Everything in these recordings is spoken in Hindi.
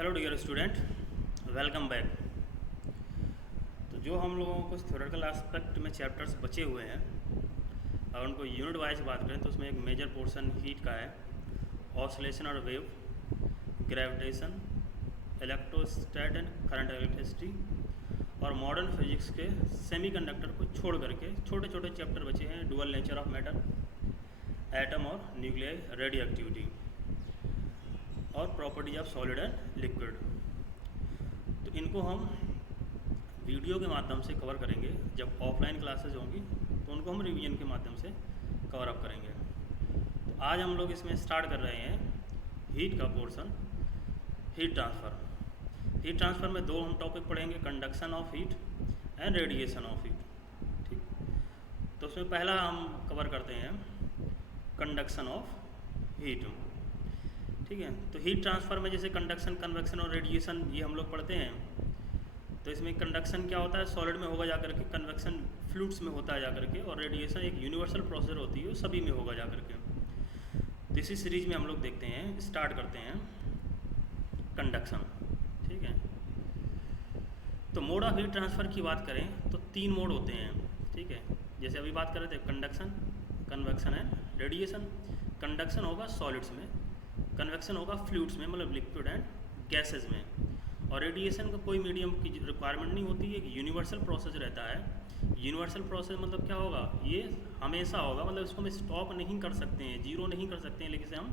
Hello dear student, welcome back. तो जो हम लोगों को थ्योरेटिकल एस्पेक्ट में चैप्टर्स बचे हुए हैं, अगर उनको यूनिट वाइज बात करें तो उसमें एक मेजर पोर्शन हीट का है, ऑसिलेशन और wave, gravitation, electrostatic and current electricity, और मॉडर्न फिजिक्स के सेमीकंडक्टर को छोड़ करके छोटे छोटे चैप्टर बचे हैं, dual nature of matter, atom और न्यूक्लियर रेडियो एक्टिविटी, और properties of solid and liquid. तो इनको हम वीडियो के माध्यम से कवर करेंगे। जब ऑफलाइन क्लासेज होंगी तो उनको हम रिवीजन के माध्यम से कवर अप करेंगे। तो आज हम लोग इसमें स्टार्ट कर रहे हैं हीट का portion, heat transfer. Heat transfer में दो हम टॉपिक पढ़ेंगे, conduction of heat and radiation of heat. ठीक, तो उसमें पहला हम कवर करते हैं कंडक्शन ऑफ हीट। ठीक है, तो हीट ट्रांसफ़र में जैसे कंडक्शन, कन्वेक्शन और रेडिएशन ये हम लोग पढ़ते हैं। तो इसमें कंडक्शन क्या होता है, सॉलिड में होगा जाकर के, कन्वेक्शन फ्लूइड्स में होता है जाकर के, और रेडिएशन एक यूनिवर्सल प्रोसेस होती है, सभी में होगा जाकर के। तो इसी सीरीज में हम लोग देखते हैं, स्टार्ट करते हैं कंडक्शन। ठीक है, तो मोड ऑफ हीट ट्रांसफ़र की बात करें तो तीन मोड होते हैं। ठीक है, जैसे अभी बात कर रहे थे conduction, convection and radiation. Conduction होगा सॉलिड्स में, कन्वेक्शन होगा फ्लूइड्स में, मतलब लिक्विड एंड गैसेज में, और रेडिएशन का कोई मीडियम की रिक्वायरमेंट नहीं होती है, एक यूनिवर्सल प्रोसेस रहता है। यूनिवर्सल प्रोसेस मतलब क्या होगा, ये हमेशा होगा, मतलब इसको हम स्टॉप नहीं कर सकते हैं, जीरो नहीं कर सकते हैं, लेकिन इसे हम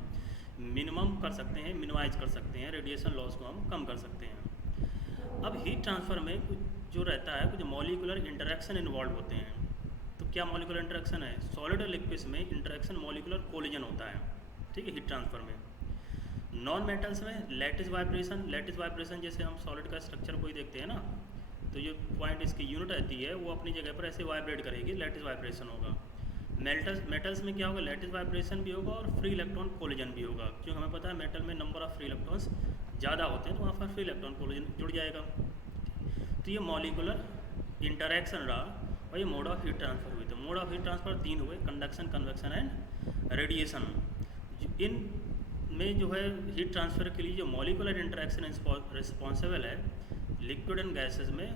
मिनिमम कर सकते हैं, मिनिमाइज कर सकते हैं, रेडिएशन लॉस को हम कम कर सकते हैं। अब हीट ट्रांसफ़र में कुछ जो रहता है, कुछ मॉलिकुलर इंटरेक्शन इन्वॉल्व होते हैं। तो क्या मॉलिकुलर इंटरेक्शन है, सॉलिड और लिक्विड में इंटरेक्शन मॉलिकुलर कोलिजन होता है। ठीक है, हीट ट्रांसफ़र में नॉन मेटल्स में लैटिस वाइब्रेशन। लैटिस वाइब्रेशन जैसे हम सॉलिड का स्ट्रक्चर को ही देखते हैं ना, तो जो पॉइंट इसकी यूनिट रहती है वो अपनी जगह पर ऐसे वाइब्रेट करेगी, लैटिस वाइब्रेशन होगा। मेटल्स में क्या होगा, लैटिस वाइब्रेशन भी होगा और फ्री इलेक्ट्रॉन कोलिजन भी होगा, क्योंकि हमें पता है मेटल में नंबर ऑफ फ्री इलेक्ट्रॉन्स ज़्यादा होते हैं, तो वहाँ पर फ्री इलेक्ट्रॉन कोलिजन जुड़ जाएगा। तो ये मॉलिकुलर इंटरेक्शन रहा, और ये मोड ऑफ हीट ट्रांसफ़र हुई। तो मोड ऑफ हीट ट्रांसफ़र तीन हुए, कंडक्शन, कन्वेक्शन एंड रेडिएशन। इन में जो है हीट ट्रांसफ़र के लिए जो मॉलिकुलर इंटरेक्शन रिस्पॉन्सिबल है, लिक्विड एंड गैसेस में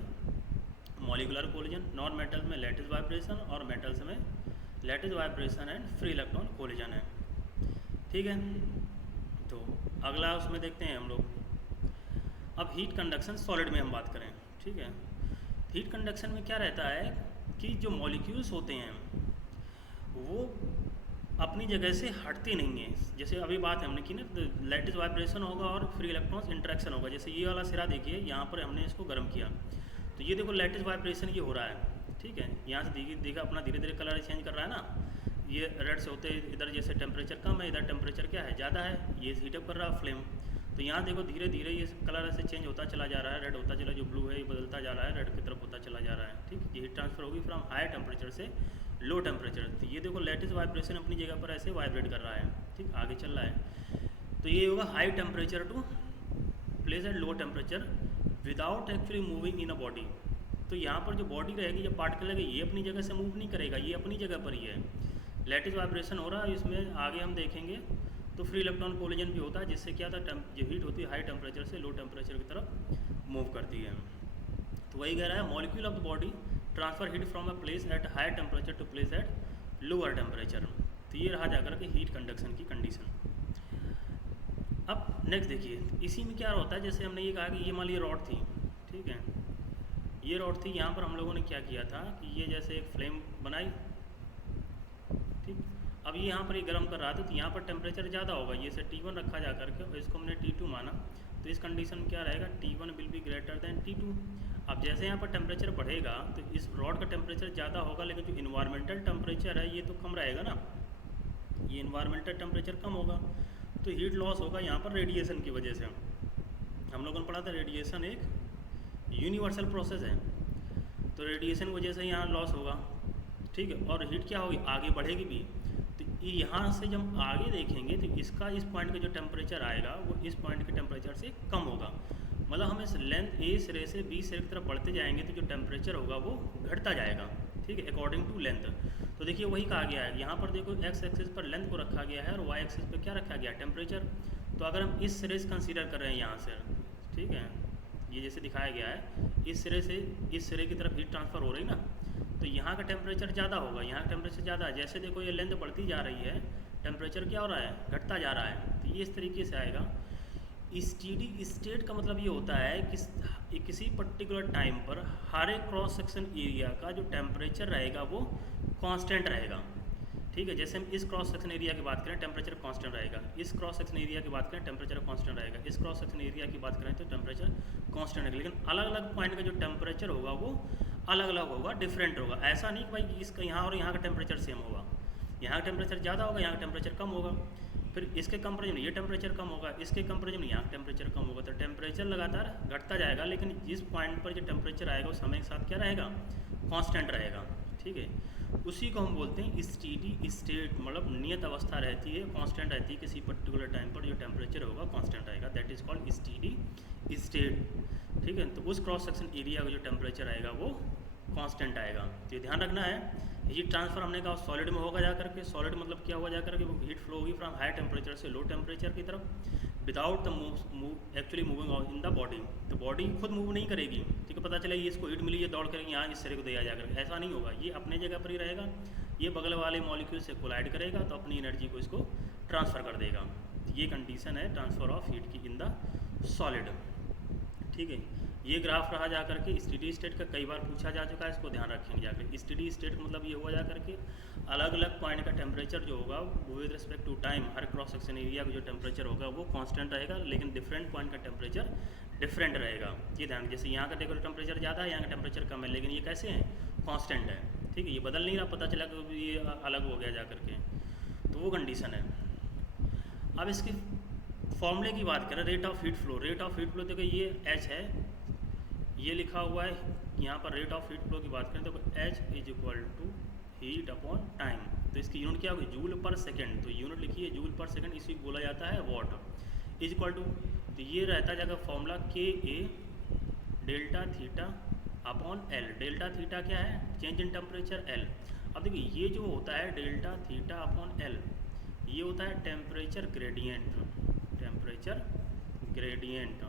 मॉलिकुलर कोलिजन, नॉन मेटल्स में लैटिस वाइब्रेशन, और मेटल्स में lattice vibration and free electron collision है। ठीक है, तो अगला उसमें देखते हैं हम लोग। अब हीट कंडक्शन सॉलिड में हम बात करें। ठीक है, हीट कंडक्शन में क्या रहता है कि जो मॉलिक्यूल्स होते हैं वो अपनी जगह से हटते नहीं हैं। जैसे अभी बात हमने की ना, तो लैटिस वाइब्रेशन होगा और फ्री इलेक्ट्रॉन्स इंटरेक्शन होगा। जैसे ये वाला सिरा देखिए, यहाँ पर हमने इसको गर्म किया, तो ये देखो लैटिस वाइब्रेशन ये हो रहा है। ठीक है, यहाँ से देखा अपना धीरे धीरे कलर चेंज कर रहा है ना, ये रेड से होते इधर जैसे टेम्परेचर कम है, इधर टेम्परेचर क्या है, ज़्यादा है, ये हीटअप कर रहा है फ्लेम। तो यहाँ देखो धीरे धीरे ये कलर ऐसे चेंज होता चला जा रहा है, रेड होता चला, जो ब्लू है ये बदलता जा रहा है, रेड की तरफ होता चला जा रहा है। ठीक, ये हीट ट्रांसफ़र होगी फ्रॉम हाई टेम्परेचर से लो टेम्परेचर। तो ये देखो लैटिस वाइब्रेशन अपनी जगह पर ऐसे वाइब्रेट कर रहा है। ठीक, आगे चल रहा है। तो ये होगा high temperature to place at low temperature without actually moving in a body. तो यहाँ पर जो बॉडी रहेगी, जो पार्टिकल है, ये अपनी जगह से मूव नहीं करेगा, ये अपनी जगह पर ही है। लैटिस वाइब्रेशन हो रहा है, इसमें आगे हम देखेंगे तो फ्री इलेक्ट्रॉन कोलिजन भी होता है, जिससे क्या था, जो हीट होती है हाई टेम्परेचर से लो टेम्परेचर की तरफ मूव करती है। तो वही कह रहा है, molecule of the body transfer heat from a place at higher temperature to place at lower temperature. तो ये रहा जाकर के हीट कंडक्शन की कंडीशन। अब नेक्स्ट देखिए, इसी में क्या होता है, जैसे हमने ये कहा कि ये मान लीजिए रॉड थी। ठीक है, ये रॉड थी, यहाँ पर हम लोगों ने क्या किया था कि ये जैसे एक फ्लेम बनाई। ठीक, अब ये यहाँ पर ये गर्म कर रहा था, तो यहाँ पर टेम्परेचर ज़्यादा होगा, ये से T1 रखा जा करके, और इसको हमने T2 माना। तो इस कंडीशन में क्या रहेगा, T1 will be greater than T2। अब जैसे यहाँ पर टेम्परेचर बढ़ेगा तो इस रॉड का टेम्परेचर ज़्यादा होगा, लेकिन जो इन्वायरमेंटल टेम्परेचर है ये तो कम रहेगा ना, ये इन्वायरमेंटल टेम्परेचर कम होगा, तो हीट लॉस होगा यहाँ पर रेडिएशन की वजह से। हम लोगों ने पढ़ा था रेडिएशन एक यूनिवर्सल प्रोसेस है, तो रेडिएशन की वजह से यहाँ लॉस होगा। ठीक है, और हीट क्या होगी, आगे बढ़ेगी भी। तो यहाँ से जब आगे देखेंगे तो इसका इस पॉइंट का जो टेम्परेचर आएगा वो इस पॉइंट के टेम्परेचर से कम होगा। मतलब हम इस लेंथ ए सिरे से बी सिरे की तरफ बढ़ते जाएंगे तो जो टेम्परेचर होगा वो घटता जाएगा। ठीक है, अकॉर्डिंग टू लेंथ। तो देखिए वही कहा गया है, यहाँ पर देखो एक्स एक्सिस पर लेंथ को रखा गया है और वाई एक्सिस पर क्या रखा गया है, टेम्परेचर। तो अगर हम इस सिरे से कंसीडर कर रहे हैं यहाँ से ठीक है, ये जैसे दिखाया गया है, इस सिरे से इस सिरे की तरफ हीट ट्रांसफ़र हो रही ना, तो यहाँ का टेम्परेचर ज़्यादा होगा, यहाँ का टेम्परेचर ज़्यादा है। जैसे देखो ये लेंथ बढ़ती जा रही है, टेम्परेचर क्या हो रहा है, घटता जा रहा है। तो ये इस तरीके से आएगा। स्टीडी स्टेट का मतलब ये होता है कि किसी पर्टिकुलर टाइम पर हर एक क्रॉस सेक्शन एरिया का जो टेम्परेचर रहेगा वो कांस्टेंट रहेगा। ठीक है, जैसे हम इस क्रॉस सेक्शन एरिया की बात करें टेम्परेचर कांस्टेंट रहेगा, इस क्रॉस सेक्शन एरिया की बात करें टेम्परेचर कांस्टेंट रहेगा, इस क्रॉस सेक्शन एरिया की बात करें तो टेम्परेचर कांस्टेंट रहेगा। लेकिन अलग अलग पॉइंट का जो टेम्परेचर होगा वो अलग अलग होगा, डिफरेंट होगा। ऐसा नहीं कि भाई इसका यहाँ और यहाँ का टेम्परेचर सेम होगा, यहाँ का टेम्परेचर ज़्यादा होगा, यहाँ का टेम्परेचर कम होगा, फिर इसके कंपेरिजन ये टेम्परेचर कम होगा, इसके कंपेरिजन यहाँ टेम्परेचर कम होगा। तो टेम्परेचर लगातार घटता जाएगा, लेकिन जिस पॉइंट पर जो टेम्परेचर आएगा उस समय के साथ क्या रहेगा, कांस्टेंट रहेगा। ठीक है, उसी को हम बोलते हैं स्टीडी स्टेट, मतलब नियत अवस्था रहती है, कांस्टेंट रहती है। किसी पर्टिकुलर टाइम पर जो टेम्परेचर होगा कांस्टेंट रहेगा, that is called steady state. ठीक है, तो उस क्रॉस सेक्शन एरिया का जो टेम्परेचर आएगा वो कांस्टेंट आएगा। तो ये ध्यान रखना है। हीट ट्रांसफर हमने कहा सॉलिड में होगा जा करके, सॉलिड मतलब क्या होगा जा करके, वो हीट फ्लो होगी फ्रॉम हाई टेम्परेचर से लो टेम्परेचर की तरफ without the move actually moving out in the body. तो बॉडी खुद मूव नहीं करेगी। ठीक है, पता चला ये इसको हीट मिली है, दौड़ करेंगे यहाँ इस सिरे को दिया जा करके, ऐसा नहीं होगा। ये अपने जगह पर ही रहेगा, ये बगल वाले मॉलिक्यूल से कोलाइड करेगा तो अपनी एनर्जी को इसको ट्रांसफ़र कर देगा। ये कंडीशन है ट्रांसफ़र ऑफ हीट की इन द सॉलिड। ठीक है, ये ग्राफ रहा जा करके स्टेडी स्टेट का, कई बार पूछा जा चुका है, इसको ध्यान रखेंगे जाकर। स्टेडी स्टेट का मतलब ये हुआ जा करके अलग अलग पॉइंट का टेम्परेचर जो होगा वो विद रिस्पेक्ट टू टाइम, हर क्रॉस सेक्शन एरिया का जो टेम्परेचर होगा वो कांस्टेंट रहेगा, लेकिन डिफरेंट पॉइंट का टेम्परेचर डिफरेंट रहेगा। ये ध्यान, जैसे यहाँ का देखो टेम्परेचर ज़्यादा है, यहाँ का टेम्परेचर कम है, लेकिन ये कैसे हैं, कांस्टेंट है। ठीक है, ये बदल नहीं रहा, पता चला कि ये अलग हो गया जा करके, तो वो कंडीशन है। अब इसकी फॉर्मूले की बात करें, rate of heat flow. Rate of heat flow देखो ये एच है, ये लिखा हुआ है यहाँ पर। रेट ऑफ हीट फ्लो की बात करें तो H is equal to heat upon time. तो इसकी यूनिट क्या होगी, जूल पर सेकेंड। तो यूनिट लिखिए जूल पर सेकेंड, इसी को बोला जाता है वॉट। इज इक्वल टू, तो ये रहता जाएगा formula K A delta theta upon L. Delta theta क्या है, चेंज इन टेम्परेचर एल। अब देखिए ये जो होता है डेल्टा थीटा अपॉन एल, ये होता है टेम्परेचर ग्रेडियंट। टेम्परेचर ग्रेडियंट,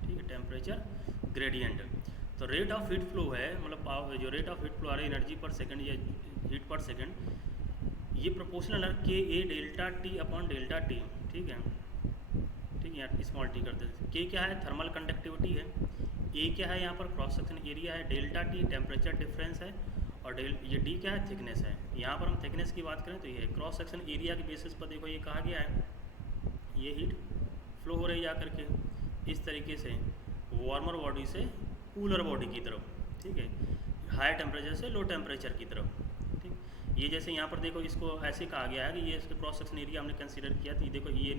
ठीक है, टेम्परेचर ग्रेडियंट। तो रेट ऑफ हीट फ्लो है, मतलब जो रेट ऑफ हीट फ्लो आ रही है एनर्जी पर सेकंड या हीट पर सेकंड, ये प्रोपोर्शनल है K A delta T upon delta T. ठीक है, ठीक है, यहाँ स्मॉल टी करते हैं। के क्या है, थर्मल कंडक्टिविटी है। ए क्या है, यहाँ पर क्रॉस सेक्शन एरिया है। डेल्टा टी टेम्परेचर डिफरेंस है, और ये डी क्या है, थिकनेस है। यहाँ पर हम थिकनेस की बात करें तो ये क्रॉस सेक्शन एरिया के बेसिस पर देखो ये कहा गया है, ये हीट फ्लो हो रही जा करके इस तरीके से वार्मर बॉडी से कूलर बॉडी की तरफ। ठीक है, हाई टेम्परेचर से लो टेम्परेचर की तरफ। ठीक, ये जैसे यहाँ पर देखो इसको ऐसे कहा गया है कि ये इसके क्रॉस सेक्शन एरिया हमने कंसीडर किया, तो ये देखो ये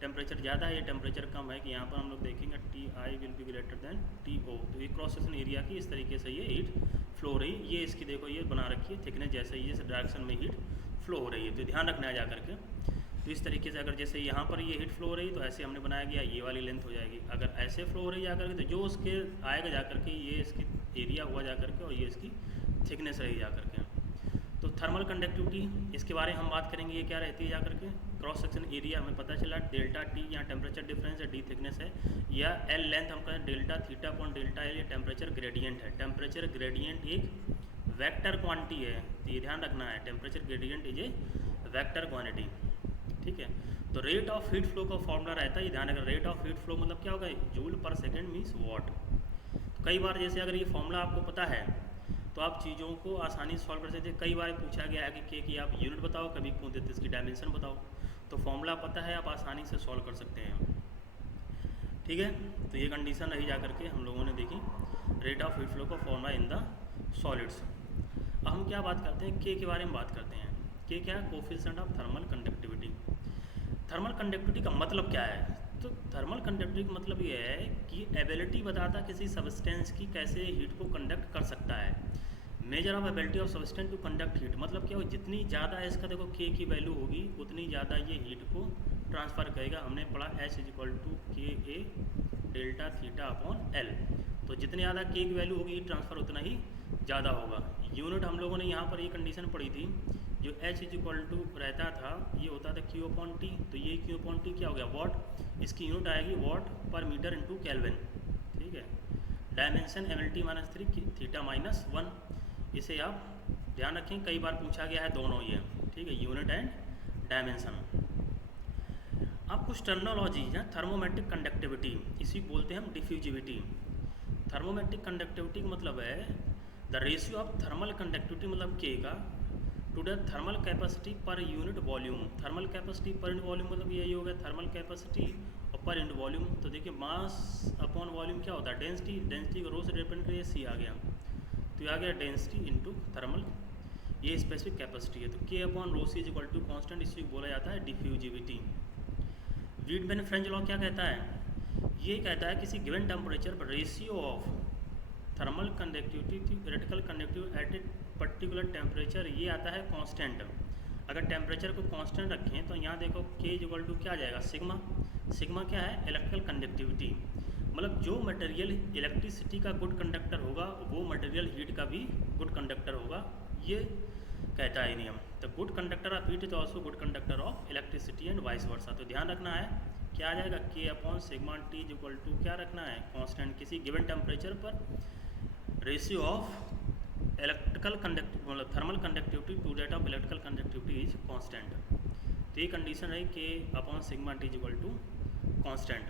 टेम्परेचर ज़्यादा है, ये टेम्परेचर कम है, कि यहाँ पर हम लोग देखेंगे T I will be greater than T O. तो ये क्रॉस सेक्शन एरिया की इस तरीके से ये हीट फ्लो हो रही है। ये इसकी देखो ये बना रखी है थिकनेस, जैसे ये इस डायरेक्शन में हीट फ्लो हो रही है। तो ध्यान रखना है जा करके। तो इस तरीके से अगर जैसे यहाँ पर ये हीट फ्लो हो रही है तो ऐसे हमने बनाया गया, ये वाली लेंथ हो जाएगी। अगर ऐसे फ्लो हो रही जा करके तो जो उसके आएगा जा करके ये इसकी एरिया हुआ जा करके, और ये इसकी थिकनेस रही जा करके। तो थर्मल कंडक्टिविटी, इसके बारे में हम बात करेंगे, ये क्या रहती है जा करके, क्रॉस सेक्शन एरिया हमें पता चला डेल्टा टी यहाँ टेम्परेचर डिफरेंस है, डी थिकनेस है, या एल लेंथ हम कहें delta theta upon delta L, ये टेम्परेचर ग्रेडियंट है। टेम्परेचर ग्रेडियंट एक वेक्टर क्वांटिटी है, तो ये ध्यान रखना है, temperature gradient is a vector quantity. ठीक है, तो रेट ऑफ हीट फ्लो का फॉर्मूला रहता है, ध्यान रखना, रेट ऑफ हीट फ्लो मतलब क्या होगा, जूल पर सेकेंड मीन्स वॉट। तो कई बार जैसे अगर ये फॉर्मूला आपको पता है तो आप चीज़ों को आसानी से सॉल्व कर सकते हैं। कई बार पूछा गया है कि के आप यूनिट बताओ, कभी पूछ देते इसकी डायमेंशन बताओ, तो फॉर्मूला पता है आप आसानी से सॉल्व कर सकते हैं। ठीक है, तो ये कंडीशन रही जा करके हम लोगों ने देखी रेट ऑफ हीट फ्लो का फॉर्मूला इन द सॉलिड्स। अब हम क्या बात करते हैं, के बारे में बात करते हैं। के क्या है, coefficient of thermal conductivity. Thermal conductivity का मतलब क्या है, तो थर्मल कंडक्टिविटी का मतलब ये है कि एबिलिटी बताता किसी सब्सटेंस की कैसे हीट को कंडक्ट कर सकता है। Measure of ability of substance to conduct heat, मतलब क्या हो, जितनी ज़्यादा इसका देखो के की वैल्यू होगी उतनी ज़्यादा ये हीट को ट्रांसफ़र करेगा। हमने पढ़ा एच इज इक्वल टू के A delta theta upon L. तो जितनी ज़्यादा के की वैल्यू होगी हीट ट्रांसफ़र उतना ही ज़्यादा होगा। यूनिट हम लोगों ने यहाँ पर ये कंडीशन पढ़ी थी, जो एच इज इक्वल टू रहता था, ये होता था क्यू अपॉन टी। तो ये क्यू अपॉन टी क्या हो गया, वॉट। इसकी यूनिट आएगी वॉट पर मीटर इंटू केल्विन, ठीक है। डायमेंशन MLT -3 थीटा -1, इसे आप ध्यान रखें, कई बार पूछा गया है दोनों ये, ठीक है, यूनिट एंड डायमेंशन। अब कुछ टर्मिनोलॉजी है, थर्मोमेट्रिक कंडक्टिविटी, इसी बोलते हैं हम डिफ्यूजिविटी। थर्मोमेट्रिक कंडक्टिविटी का मतलब है the ratio of thermal conductivity, मतलब के का to the thermal capacity per unit volume. Thermal capacity per unit volume मतलब यही हो गया, थर्मल कैपेसिटी और पर यूनिट वॉल्यूम। तो देखिए मास अपॉन वॉल्यूम क्या होता है, डेंसिटी, डेंसिटी को रो से डिपेंड करिए, सी आ गया, तो ये आ गया डेंसिटी इंटू थर्मल, ये स्पेसिफिक कैपेसिटी है। तो K upon rho C is equal to constant, इसी को बोला जाता है डिफ्यूजिविटी। वीटमैन फ्रेंच लॉ क्या कहता है, ये कहता है किसी गिवन टेम्परेचर पर ratio of thermal conductivity to electrical conductivity at a particular temperature, ये आता है कांस्टेंट। अगर टेम्परेचर को कांस्टेंट रखें तो यहाँ देखो के इज इक्वल टू क्या आ जाएगा, सिग्मा। सिग्मा क्या है, इलेक्ट्रिकल कंडक्टिविटी, मतलब जो मटेरियल इलेक्ट्रिसिटी का गुड कंडक्टर होगा वो मटेरियल हीट का भी गुड कंडक्टर होगा, ये कहता है नियम। तो good conductor of heat is also good conductor of electricity and vice versa. तो ध्यान रखना है क्या आ जाएगा, K upon sigma T is equal to क्या रखना है, कांस्टेंट, किसी गिवन टेम्परेचर पर रेशियो ऑफ इलेक्ट्रिकल कंडक्टिव मतलब thermal conductivity to rate of electrical conductivity is constant. तो ये कंडीशन है K upon sigma T is equal to constant,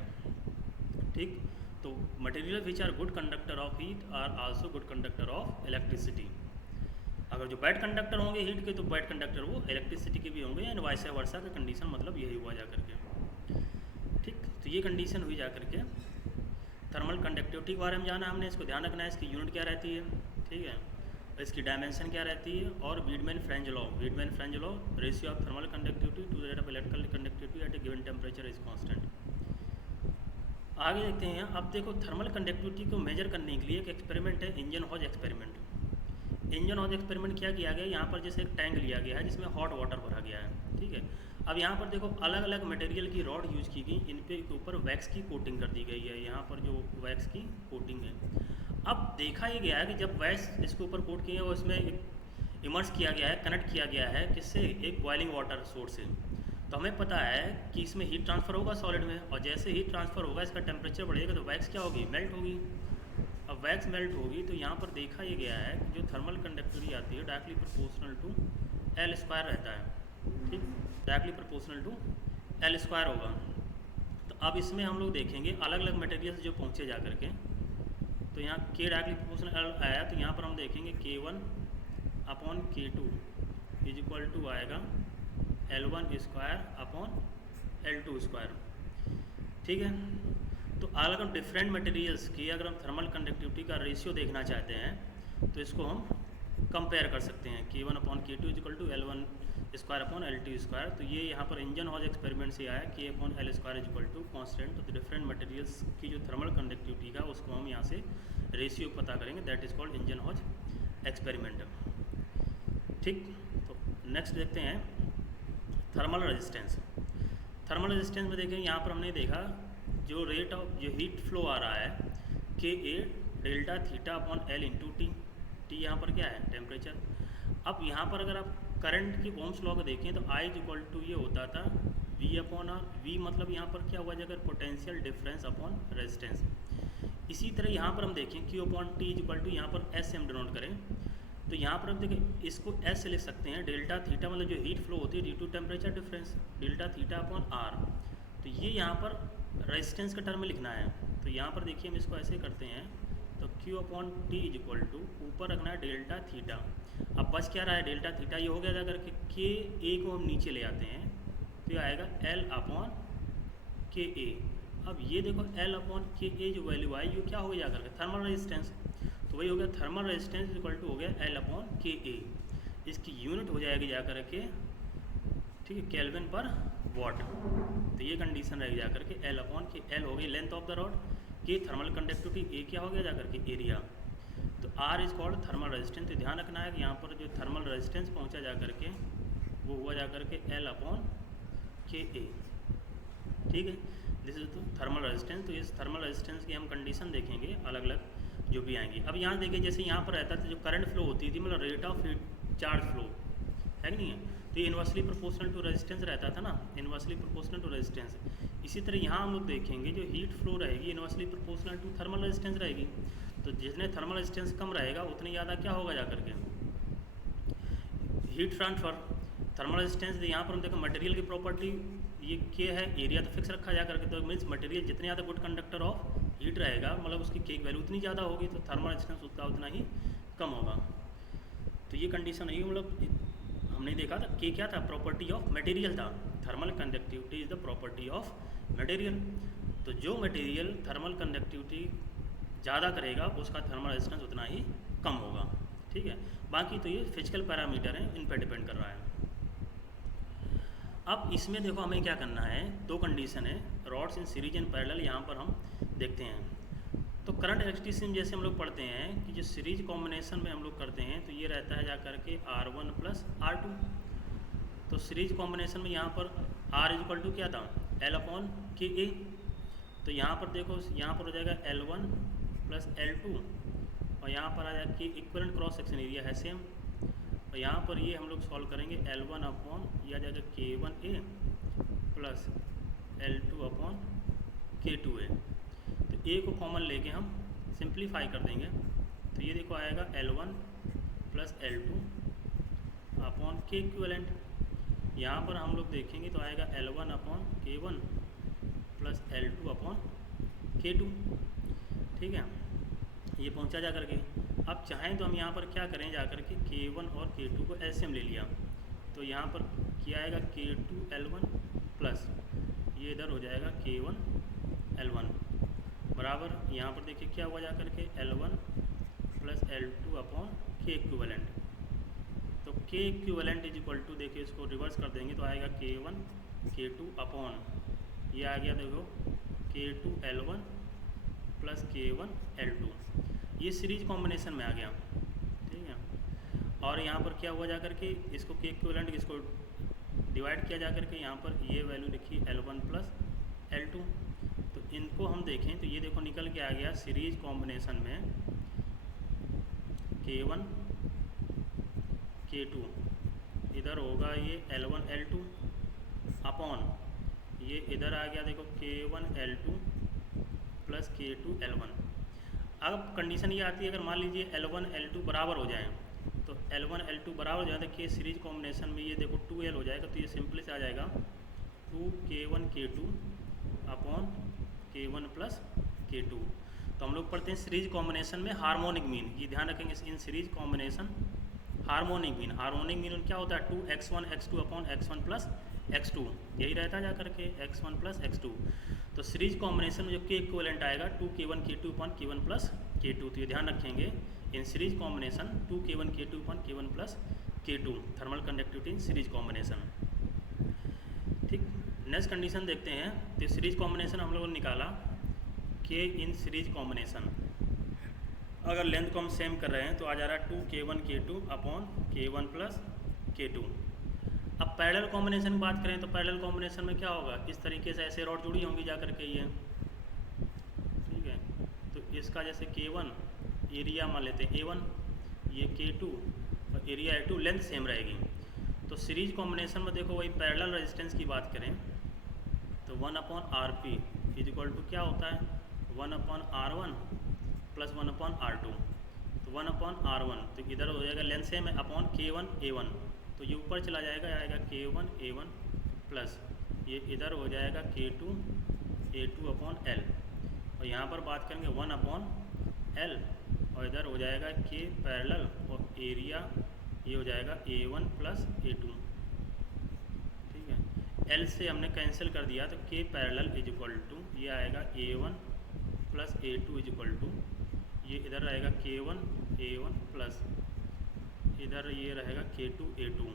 ठीक। तो material which are good conductor of heat are also good conductor of electricity. अगर जो बैड कंडक्टर होंगे हीट के तो बैड कंडक्टर वो इलेक्ट्रिसिटी के भी होंगे, एंड वाइस वर्सा का कंडीशन मतलब यही हुआ जा करके, ठीक। तो ये कंडीशन हुई जा करके थर्मल कंडक्टिविटी के बारे में जाना हमने, इसको ध्यान रखना है, इसकी यूनिट क्या रहती है, ठीक है, इसकी डायमेंशन क्या रहती है, और Wiedemann Franz law, Wiedemann Franz law, ratio of thermal conductivity to the rate of electrical conductivity at a given temperature is constant. आगे देखते हैं, अब देखो थर्मल कंडक्टिविटी को मेजर करने के लिए एक एक्सपेरिमेंट है, Ingenhousz experiment. Ingenhousz experiment क्या किया गया, यहाँ पर जैसे एक टैंक लिया गया है जिसमें हॉट वाटर भरा गया है, ठीक है। अब यहाँ पर देखो अलग अलग मटेरियल की रॉड यूज़ की गई, इन पे के ऊपर वैक्स की कोटिंग कर दी गई है, यहाँ पर जो वैक्स की कोटिंग है। अब देखा ये गया है कि जब वैक्स इसके ऊपर कोट किया है वो इसमें इमर्स किया गया है, कनेक्ट किया गया है किससे, एक बॉइलिंग वाटर सोर्स से। तो हमें पता है कि इसमें हीट ट्रांसफ़र होगा सॉलिड में, और जैसे हीट ट्रांसफ़र होगा इसका टेम्परेचर बढ़ेगा तो वैक्स क्या होगी, मेल्ट होगी। अब वैक्स मेल्ट होगी तो यहाँ पर देखा ये गया है कि जो थर्मल कंडक्टिविटी आती है directly proportional to L square रहता है, ठीक, directly proportional to L square होगा। तो अब इसमें हम लोग देखेंगे अलग अलग मटेरियल जो पहुँचे जा करके, तो यहाँ के डायरेक्टली प्रोपोर्शनल L आया, तो यहाँ पर हम देखेंगे K1 upon K2 is equal to आएगा L1 square upon L2 square, ठीक है। तो अलग अलग डिफरेंट मटेरियल्स की अगर हम थर्मल कंडक्टिविटी का रेशियो देखना चाहते हैं तो इसको हम कंपेयर कर सकते हैं, K1 upon K2 is equal to L1 square upon L2 square. तो ये यहाँ पर इंजन हॉज एक्सपेरिमेंट से आया, K upon L square is equal to constant. तो डिफरेंट मटेरियल्स की जो थर्मल कंडक्टिविटी का उसको हम यहाँ से रेशियो पता करेंगे, that is called Ingenhousz experiment, ठीक। तो नेक्स्ट देखते हैं थर्मल रेजिस्टेंस। थर्मल रेजिस्टेंस में देखें, यहाँ पर हमने देखा जो रेट ऑफ जो हीट फ्लो आ रहा है K A delta theta upon L into T, T यहाँ पर क्या है टेम्परेचर। अब यहाँ पर अगर आप करंट की ओम्स लॉ को देखें तो आई इज इक्वल टू ये होता था वी अपॉन आर, वी मतलब यहाँ पर क्या हुआ जाएगा पोटेंशियल डिफरेंस अपॉन रेजिस्टेंस। इसी तरह यहाँ पर हम देखें Q upon T is equal to यहाँ पर एस से हम डिनोट करें, तो यहाँ पर हम देखें इसको एस से लिख सकते हैं, डेल्टा थीटा मतलब जो हीट फ्लो होती है due to temperature difference, delta theta upon R. तो ये यहाँ पर रेजिस्टेंस के टर्म में लिखना है। तो यहाँ पर देखिए हम इसको ऐसे करते हैं, तो Q upon T is equal to ऊपर रखना है डेल्टा थीटा। अब बस क्या रहा है डेल्टा थीटा, ये हो गया जाकर के के ए को हम नीचे ले आते हैं तो ये आएगा L अपॉन के ए। अब ये देखो L अपॉन के ए जो वैल्यू आई ये क्या हो गया जाकर के थर्मल रेजिस्टेंस, तो वही हो गया थर्मल रेजिस्टेंस इक्वल टू हो गया L अपॉन के ए। इसकी यूनिट हो जाएगी जाकर के, ठीक है, केल्विन पर वॉट। तो ये कंडीशन रहेगी जाकर के L अपॉन के, L हो गई लेंथ ऑफ द रॉड, के थर्मल कंडक्टिविटी, ए क्या हो गया जाकर के एरिया। तो R is called thermal resistance. तो ध्यान रखना है कि यहाँ पर जो थर्मल रेजिस्टेंस पहुँचा जाकर के वो हुआ जाकर के L अपॉन के ए, ठीक है। This is thermal resistance. तो इस थर्मल रेजिस्टेंस की हम कंडीशन देखेंगे अलग अलग जो भी आएंगी। अब यहाँ देखिए जैसे यहाँ पर रहता था जो करंट फ्लो होती थी मतलब rate of heat charge flow, है कि नहीं है। तो ये इन्वर्सली प्रोपोर्शनल टू रेजिस्टेंस रहता था ना, इन्वर्सली प्रोपोर्शनल टू रेजिस्टेंस। इसी तरह यहाँ हम लोग देखेंगे जो हीट फ्लो रहेगी inversely proportional to thermal resistance रहेगी। तो जितने थर्मल रेजिस्टेंस कम रहेगा उतनी ज़्यादा क्या होगा जा करके हीट ट्रांसफ़र। थर्मल रेजिस्टेंस यहाँ पर हम देखो मटेरियल की प्रॉपर्टी ये क्या है, एरिया तो फिक्स रखा जा करके, तो मीन्स मटेरियल जितने ज़्यादा गुड कंडक्टर ऑफ हीट रहेगा मतलब उसकी के वैल्यू उतनी ज़्यादा होगी, तो थर्मल रेजिस्टेंस उसका उतना ही कम होगा। तो ये कंडीशन है, मतलब हमने देखा था कि क्या था, प्रॉपर्टी ऑफ मटेरियल था। Thermal conductivity is the property of material. तो जो मटेरियल थर्मल कंडक्टिविटी ज़्यादा करेगा उसका थर्मल रेजिस्टेंस उतना ही कम होगा। ठीक है, बाकी तो ये फिजिकल पैरामीटर हैं, इन पर डिपेंड कर रहा है। अब इसमें देखो हमें क्या करना है, दो कंडीशन है, rods in series and parallel, यहाँ पर हम देखते हैं। तो करंट इलेक्ट्रिसिटी में जैसे हम लोग पढ़ते हैं कि जो सीरीज कॉम्बिनेशन में हम लोग करते हैं तो ये रहता है जा करके R1 + R2। तो सीरीज कॉम्बिनेशन में यहाँ पर R = क्या था, L/KA। तो यहाँ पर देखो, यहाँ पर हो जाएगा L1 + L2 और यहाँ पर आ जाएगा K equivalent cross section area है सेम। और यहाँ पर ये हम लोग सॉल्व करेंगे L1 ये आ जाएगा K1A + L2/K2A। तो A को कॉमन लेके हम सिंप्लीफाई कर देंगे, तो ये देखो आएगा L1 + L2/K इक्वलेंट। यहाँ पर हम लोग देखेंगे तो आएगा L1/K1 + L2/K2। ठीक है, ये पहुँचा जा करके। अब चाहें तो हम यहाँ पर क्या करें, जा कर के K1 और K2 को एलसीएम ले लिया, तो यहाँ पर क्या आएगा K2L1 प्लस ये इधर हो जाएगा K1L1 बराबर, यहाँ पर देखिए क्या हुआ जा कर के L1 + L2/K इक्विवेलेंट। तो K इक्विवेलेंट = देखिए इसको रिवर्स कर देंगे तो आएगा K1 K2 ये आ गया देखो K2L1 + K1L2, ये सीरीज कॉम्बिनेशन में आ गया। ठीक है, और यहाँ पर क्या हुआ जा कर के इसको K इक्विवेलेंट इसको डिवाइड किया जा कर के यहाँ पर ये वैल्यू लिखी L1 + L2। तो इनको हम देखें तो ये देखो निकल के आ गया सीरीज कॉम्बिनेशन में K1 K2 इधर होगा ये L1 L2 अपॉन ये इधर आ गया देखो K1 L2 + K2 L1। अब कंडीशन ये आती है अगर मान लीजिए L1 L2 बराबर हो जाए, तो L1 L2 बराबर हो जाए तो K सीरीज कॉम्बिनेशन में ये देखो 2L हो जाएगा, तो ये सिंपली से आ जाएगा 2K1 K2 upon K1 + K2। तो हम लोग पढ़ते हैं सीरीज कॉम्बिनेशन में हार्मोनिक मीन, ये ध्यान रखेंगे in series combination harmonic mean क्या होता है 2x1 x2/x1 + x2, यही रहता है जा करके x1 + x2। तो सीरीज कॉम्बिनेशन में जो K इक्विवेलेंट आएगा 2K1 K2/K1 + K2। तो ये ध्यान रखेंगे in series combination 2K1 K2/K1 + K2 thermal conductivity in series combination. ठीक, नेक्स्ट कंडीशन देखते हैं। तो सीरीज कॉम्बिनेशन हम लोगों ने निकाला K इन सीरीज कॉम्बिनेशन, अगर लेंथ को हम सेम कर रहे हैं तो आ जा रहा है 2K1 K2/K1 + K2। अब पैरेलल कॉम्बिनेशन की बात करें तो पैरेलल कॉम्बिनेशन में क्या होगा, इस तरीके से ऐसे रॉड जुड़ी होंगी जा करके ये। ठीक है, तो इसका जैसे K1 एरिया मान लेते हैं A1, ये K2 और एरिया A2, लेंथ सेम रहेगी। तो सीरीज कॉम्बिनेशन में देखो वही पैरेलल रेजिस्टेंस की बात करें तो 1/Rp = क्या होता है 1/R1 + 1/R2। तो 1/R1 तो इधर हो जाएगा लेंथ सेम है अपॉन K1A1, तो ये ऊपर चला जाएगा, आएगा K1A1 प्लस ये इधर हो जाएगा K2A2/L, और यहाँ पर बात करेंगे 1/L और इधर हो जाएगा K पैरेलल और एरिया ये हो जाएगा A1 + A2। ठीक है, L से हमने कैंसिल कर दिया तो K पैरेलल = ये आएगा A1 + A2 ये इधर रहेगा K1A1 प्लस इधर ये रहेगा K2A2।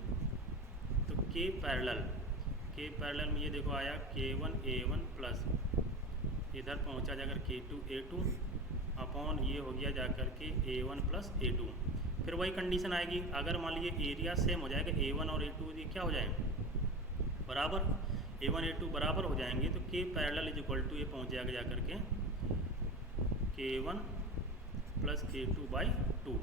तो K पैरेलल में ये देखो आया K1A1 प्लस इधर पहुंचा जाकर K2A2 अपॉन ये हो गया जाकर के A1 + A2। फिर वही कंडीशन आएगी, अगर मान लीजिए एरिया सेम हो जाएगा A1 और A2 ये क्या हो जाए बराबर, A1 A2 बराबर हो जाएंगे तो K पैरेलल = ये पहुँच जाएगा जाकर के K1 + K2/2।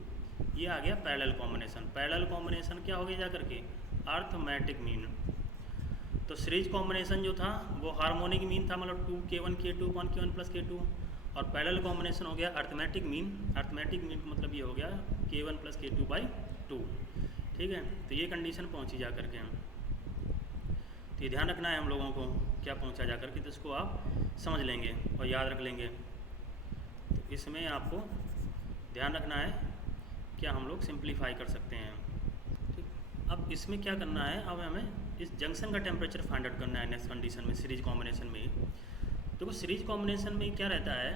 ये आ गया पैरेलल कॉम्बिनेशन। पैरेलल कॉम्बिनेशन क्या हो गया जा करके अर्थमेटिक मीन। तो सीरीज कॉम्बिनेशन जो था वो हार्मोनिक मीन था, मतलब 2k1 प्लस k2, और पैरेलल कॉम्बिनेशन हो गया अर्थमेटिक मीन। अर्थमेटिक मीन का मतलब ये हो गया k1 प्लस k2/2। ठीक है, तो ये कंडीशन पहुंची जा करके हम, तो ये ध्यान रखना है हम लोगों को क्या पहुंचा जा करके, तो इसको आप समझ लेंगे और याद रख लेंगे। तो इसमें आपको ध्यान रखना है क्या हम लोग सिंप्लीफाई कर सकते हैं। ठीक, अब इसमें क्या करना है, अब हमें इस जंक्शन का टेम्परेचर फाइंड आउट करना है नेक्स्ट कंडीशन में, सीरीज कॉम्बिनेशन में। देखो सीरीज कॉम्बिनेशन में क्या रहता है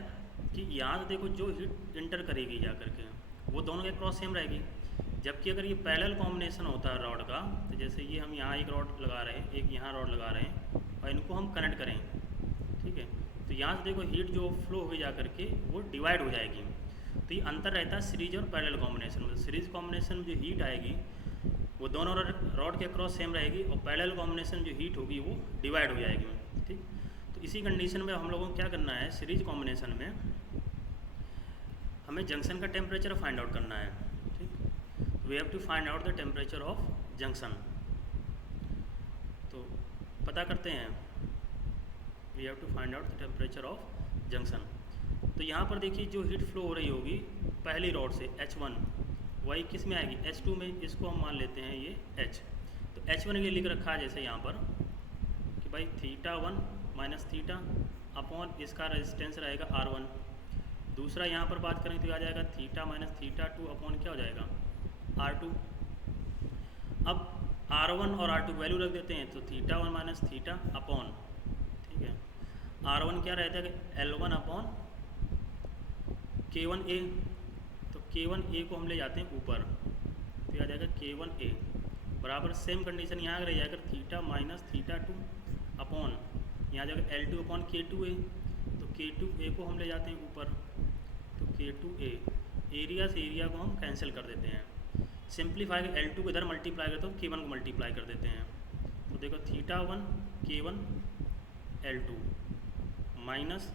कि यहाँ से देखो जो हीट इंटर करेगी जा करके वो दोनों के क्रॉस सेम रहेगी, जबकि अगर ये पैरेलल कॉम्बिनेशन होता है रॉड का, तो जैसे ये हम यहाँ एक रॉड लगा रहे हैं, एक यहाँ रॉड लगा रहे हैं और इनको हम कनेक्ट करें, ठीक है, तो यहाँ से देखो हीट जो फ्लो हो जा करके वो डिवाइड हो जाएगी। तो ये अंतर रहता है सीरीज और पैरेलल कॉम्बिनेशन में। सीरीज कॉम्बिनेशन में जो हीट आएगी वो दोनों रॉड के क्रॉस सेम रहेगी, और पैरेलल कॉम्बिनेशन जो हीट होगी वो डिवाइड हो जाएगी। ठीक, तो इसी कंडीशन में हम लोगों को क्या करना है, सीरीज कॉम्बिनेशन में हमें जंक्शन का टेम्परेचर फाइंड आउट करना है। ठीक, we have to find out the temperature of junction. तो पता करते हैं, we have to find out the temperature of junction. तो यहाँ पर देखिए जो हीट फ्लो हो रही होगी पहली रॉड से H1, वही किस में आएगी H2 में, इसको हम मान लेते हैं ये H। तो H1 ये लिख रखा है जैसे यहाँ पर कि भाई θ1 माइनस थीटा अपॉन इसका रेजिस्टेंस रहेगा R1। दूसरा यहाँ पर बात करें तो आ जाएगा θ माइनस θ2 अपॉन क्या हो जाएगा R2। अब R1 और R2 वैल्यू रख देते हैं, तो θ1 माइनस थीटा अपॉन, ठीक है, R1 क्या रहता है कि L1 अपॉन K1A। तो K1A को हम ले जाते हैं ऊपर, तो आ जाएगा K1A बराबर सेम कंडीशन यहाँ रह जाएगा θ माइनस θ2 अपॉन यहाँ जाएगा L2 अपॉन K2A। तो K2A को हम ले जाते हैं ऊपर, तो K2A एरिया से एरिया को हम कैंसिल कर देते हैं, सिंप्लीफाई L2 को इधर मल्टीप्लाई करते हो K1 को मल्टीप्लाई कर देते हैं। तो देखो θ1 K1 L2 माइनस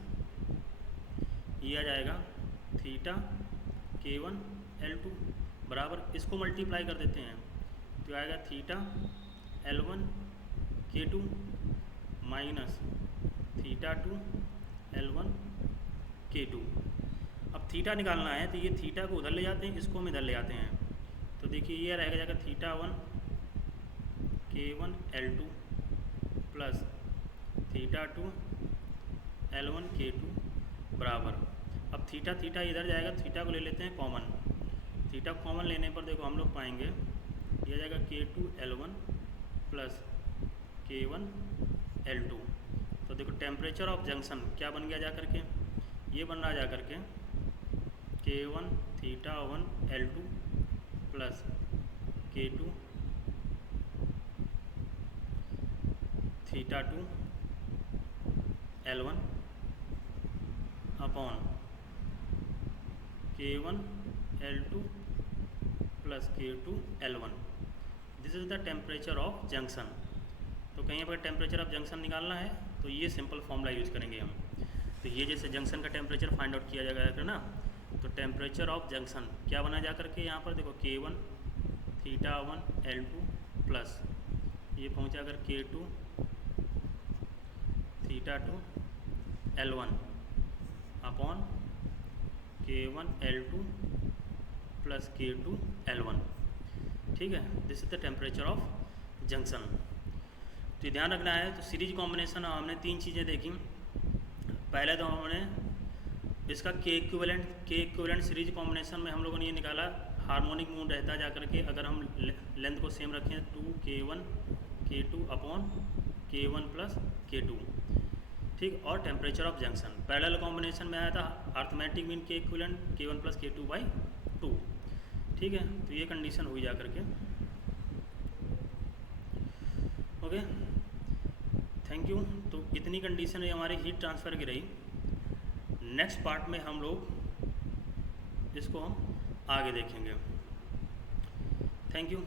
ये आ जाएगा θ K1 L2 बराबर इसको मल्टीप्लाई कर देते हैं, तो आएगा θ L1 K2 minus θ2 L1 K2। अब थीटा निकालना है, तो ये थीटा को उधर ले जाते हैं, इसको हम इधर ले जाते हैं। तो देखिए ये रहेगा जाएगा θ1 K1 L2 plus θ2 L1 K2 बराबर, अब थीटा थीटा इधर जाएगा, थीटा को ले लेते हैं कॉमन। थीटा कॉमन लेने पर देखो हम लोग पाएंगे ये जाएगा K2 L1 plus K1 L2। तो देखो टेम्परेचर ऑफ जंक्शन क्या बन गया जा करके, ये बन रहा जा करके K1 θ1 L2 plus K2 θ2 L1 upon K1 L2 plus K2 L1। This is the temperature of junction. तो कहीं पर टेम्परेचर ऑफ जंक्शन निकालना है तो ये सिंपल फॉर्मूला यूज़ करेंगे हम। तो ये जैसे जंक्शन का टेम्परेचर फाइंड आउट किया जाएगा ना, तो टेम्परेचर ऑफ जंक्शन क्या बना जा करके यहाँ पर देखो K1 θ1 L2 प्लस ये पहुँचा अगर K2 θ2 L1 upon K1 L2 plus K2 L1। ठीक है, this is the temperature of junction. तो ये ध्यान रखना है। तो सीरीज कॉम्बिनेशन हमने तीन चीज़ें देखी। पहले तो हमने इसका के इक्विवेलेंट सीरीज कॉम्बिनेशन में हम लोगों ने ये निकाला हार्मोनिक मूड रहता जा करके, अगर हम लेंथ को सेम रखें 2K1 K2 upon K1 plus K2। ठीक, और temperature of junction parallel combination में आया था अर्थमेटिक मीन के इक्विवेलेंट K1 प्लस K2/2। ठीक है, तो ये कंडीशन हुई जा करके। Okay, thank you. तो इतनी कंडीशन है हमारी हीट ट्रांसफ़र की रही। नेक्स्ट पार्ट में हम लोग इसको हम आगे देखेंगे। Thank you.